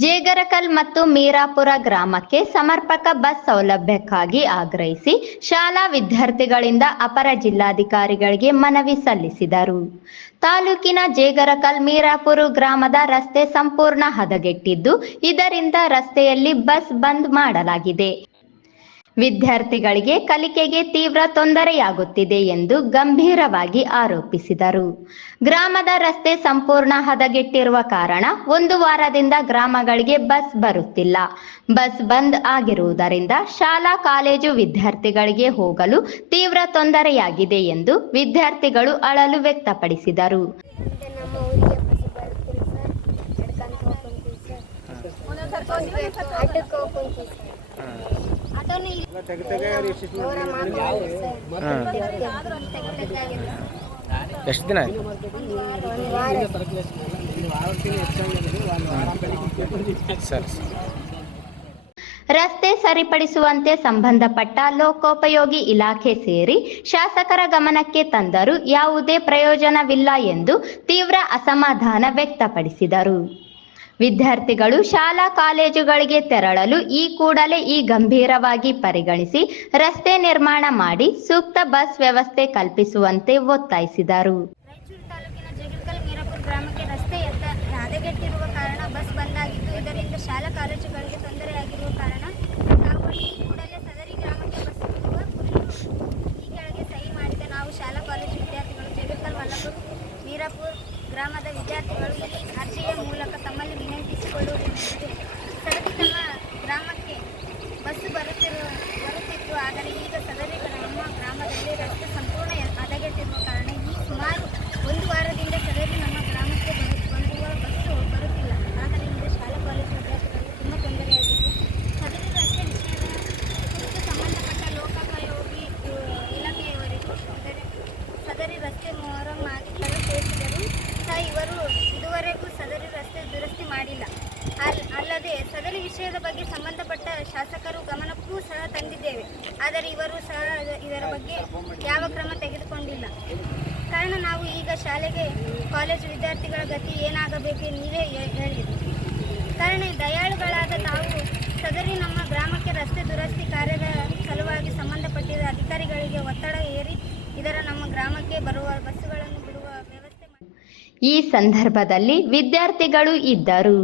ಜೇಗರಕಲ್ ಮತ್ತು ಮೀರಾಪುರ ಗ್ರಾಮಕ್ಕೆ ಸಮರ್ಪಕ ಬಸ್ ಸೌಲಭ್ಯಕ್ಕಾಗಿ ಆಗ್ರಹಿಸಿ ಶಾಲಾ ವಿದ್ಯಾರ್ಥಿಗಳಿಂದ ಅಪರ ಜಿಲ್ಲಾಧಿಕಾರಿಗಳಿಗೆ ಮನವಿ ಸಲ್ಲಿಸಿದರು. ತಾಲೂಕಿನ ಜೇಗರಕಲ್ ಮೀರಾಪುರ ಗ್ರಾಮದ ರಸ್ತೆ ಸಂಪೂರ್ಣ ಹದಗೆಟ್ಟಿದ್ದು, ಇದರಿಂದ ರಸ್ತೆಯಲ್ಲಿ ಬಸ್ ಬಂದ್ ಮಾಡಲಾಗಿದೆ. ವಿದ್ಯಾರ್ಥಿಗಳಿಗೆ ಕಲಿಕೆಗೆ ತೀವ್ರ ತೊಂದರೆಯಾಗುತ್ತಿದೆ ಎಂದು ಗಂಭೀರವಾಗಿ ಆರೋಪಿಸಿದರು. ಗ್ರಾಮದ ರಸ್ತೆ ಸಂಪೂರ್ಣ ಹದಗೆಟ್ಟಿರುವ ಕಾರಣ 1 ವಾರದಿಂದ ಗ್ರಾಮಗಳಿಗೆ ಬಸ್ ಬರುತ್ತಿಲ್ಲ. ಬಸ್ ಬಂದ್ ಆಗಿರುವುದರಿಂದ ಶಾಲಾ ಕಾಲೇಜು ವಿದ್ಯಾರ್ಥಿಗಳಿಗೆ ಹೋಗಲು ತೀವ್ರ ತೊಂದರೆಯಾಗಿದೆ ಎಂದು ವಿದ್ಯಾರ್ಥಿಗಳು ಅಳಲು ವ್ಯಕ್ತಪಡಿಸಿದರು. ಎಷ್ಟು ದಿನ ರಸ್ತೆ ಸರಿಪಡಿಸುವಂತೆ ಸಂಬಂಧಪಟ್ಟ ಲೋಕೋಪಯೋಗಿ ಇಲಾಖೆ ಸೇರಿ ಶಾಸಕರ ಗಮನಕ್ಕೆ ತಂದರೂ ಯಾವುದೇ ಪ್ರಯೋಜನವಿಲ್ಲ ಎಂದು ತೀವ್ರ ಅಸಮಾಧಾನ ವ್ಯಕ್ತಪಡಿಸಿದರು. ವಿದ್ಯಾರ್ಥಿಗಳು ಶಾಲಾ ಕಾಲೇಜುಗಳಿಗೆ ತೆರಳಲು ಈ ಕೂಡಲೇ ಗಂಭೀರವಾಗಿ ಪರಿಗಣಿಸಿ ರಸ್ತೆ ನಿರ್ಮಾಣ ಮಾಡಿ ಸೂಕ್ತ ಬಸ್ ವ್ಯವಸ್ಥೆ ಕಲ್ಪಿಸುವಂತೆ ಒತ್ತಾಯಿಸಿದರು. ರಾಯಚೂರು ತಾಲೂಕಿನ ಜೇಗರಕಲ್ ಮೀರಾಪುರ ಗ್ರಾಮಕ್ಕೆ ರಸ್ತೆ ಹದಗೆಟ್ಟಿರುವ ಕಾರಣ ಬಸ್ ಬಂದಾಗಿದ್ದು, ಇದರಿಂದ ಶಾಲಾ ಕಾಲೇಜುಗಳಿಗೆ ತೊಂದರೆಯಾಗಿರುವ ಕಾರಣ ನಾವು ಈ ಕೂಡಲೇ ಸದರಿ ಗ್ರಾಮಕ್ಕೆ ಬಸ್ ಬಿಡುವ ಈ ಕೆಳಗೆ ಸಹಿ ಮಾಡಿದ ನಾವು ಶಾಲಾ ಕಾಲೇಜು ವಿದ್ಯಾರ್ಥಿಗಳು ಜೇಗರಕಲ್ ಮಲ್ಲಪುರ ಮೀರಾಪುರ ಗ್ರಾಮದ ವಿದ್ಯಾರ್ಥಿಗಳು ಈ ಅರ್ಜಿಯ ಮೂಲಕ ತಮ್ಮಲ್ಲಿ ವಿನಂತಿಸಿಕೊಳ್ಳುವುದೇನೆಂದರೆ, ಸದರಿ ನಮ್ಮ ಗ್ರಾಮಕ್ಕೆ ಬಸ್ಸು ಬರುತ್ತಿತ್ತು. ಆದರೆ ಈಗ ಸದರಿ ನಮ್ಮ ಗ್ರಾಮದಲ್ಲಿ ರಸ್ತೆ ಸಂಪೂರ್ಣ ಹದಗೆಟ್ಟಿರುವ ಕಾರಣ ಈ ಸುಮಾರು 1 ವಾರದಿಂದ ಸದರಿ ನಮ್ಮ ಗ್ರಾಮಕ್ಕೆ ಬರುವ ಬಸ್ಸು ಬರುತ್ತಿಲ್ಲ. ಆದ್ದರಿಂದ ಶಾಲಾ ಕಾಲೇಜು ವಿದ್ಯಾರ್ಥಿಗಳಿಗೆ ತುಂಬ ತೊಂದರೆಯಾಗಿದ್ದು, ಸದರಿ ರಸ್ತೆ ವಿಷಯದ ಸಂಬಂಧಪಟ್ಟ ಲೋಕೋಪಯೋಗಿ ಇಲಾಖೆಯವರಿಗೂ ಸದರಿ ರಸ್ತೆ ಮೊಹರಂ ಮಾಡಿ ಸೇರಿಸಿದರು ಸಹ ಇವರು ಇದುವರೆಗೂ ಸದರಿ ರಸ್ತೆ ದುರಸ್ತಿ ಮಾಡಿಲ್ಲ. ಅಲ್ಲದೆ ಸದರಿ ವಿಷಯದ ಬಗ್ಗೆ ಸಂಬಂಧಪಟ್ಟ ಶಾಸಕರು ಗಮನಕ್ಕೂ ಸಹ ತಂದಿದ್ದೇವೆ. ಆದರೆ ಇವರು ಸಹ ಇದರ ಬಗ್ಗೆ ಯಾವ ಕ್ರಮ ತೆಗೆದುಕೊಂಡಿಲ್ಲ. ಕಾರಣ ನಾವು ಈಗ ಶಾಲೆಗೆ ಕಾಲೇಜು ವಿದ್ಯಾರ್ಥಿಗಳ ಗತಿ ಏನಾಗಬೇಕು ನೀವೇ ಹೇಳಿರಿ. ಕಾರಣ ದಯಾಳುಗಳಾದ ತಾವು ಸದರಿ ನಮ್ಮ ಗ್ರಾಮಕ್ಕೆ ರಸ್ತೆ ದುರಸ್ತಿ ಕಾರ್ಯದ ಸಲುವಾಗಿ ಸಂಬಂಧಪಟ್ಟಿದ ಅಧಿಕಾರಿಗಳಿಗೆ ಒತ್ತಡ ಹೇರಿ ಇದರ ನಮ್ಮ ಗ್ರಾಮಕ್ಕೆ ಬರುವ ಬಸ್ಸುಗಳನ್ನು ಬಿಡುವ ವ್ಯವಸ್ಥೆ ಮಾಡಿ. ಈ ಸಂದರ್ಭದಲ್ಲಿ ವಿದ್ಯಾರ್ಥಿಗಳು ಇದ್ದರು.